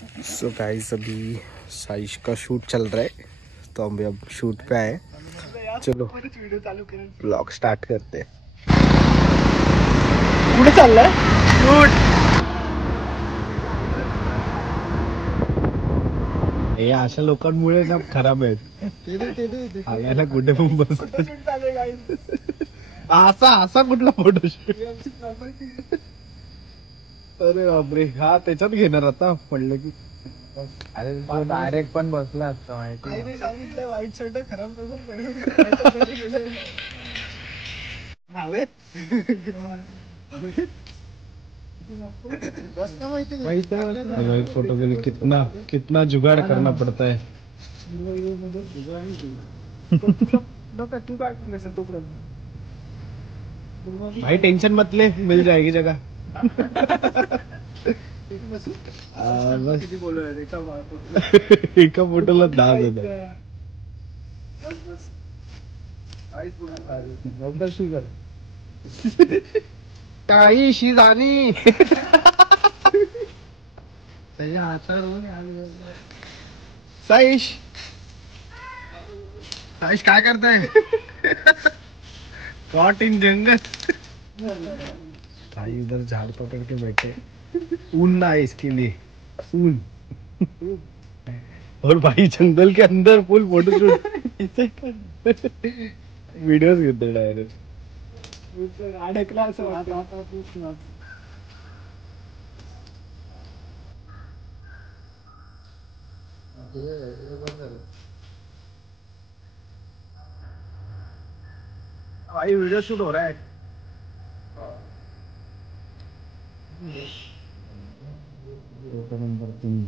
So guys अभी साइश का shoot चल रहा है, तो हम भी अब शूट पे आए। चलो ब्लॉग स्टार्ट करते हैं। कुठे चाललाय शूट? हे अशा लोकांमुळे ना खराब आहेत, आल्याला कुठे पण बस। असा असा कुठला फोटोशूट? अरे बापरे, हा त्याच्यात घेणार आता पडलं की। अरे डायरेक्ट पण बसला असता माहिती। वाईट शर्ट खराब फोटो के लिए कितना कितना जुगाड़ करना पड़ता है। भाई टेंशन मत ले, मिल जाएगी जगह। एका फोटोला 10,000। काही शिजानी साइश साइश काय करताय? कॉट इन जंगल। भाई उधर झाड़ पकड़ के बैठे, ऊन ना है इसके लिए, ऊन। और भाई जंगल के अंदर फुल फोटोशूट। वीडियोस घेते डायरेक्ट। अडकला असं वाटतं। भाई वीडियो शूट हो रहा है। नंबर 3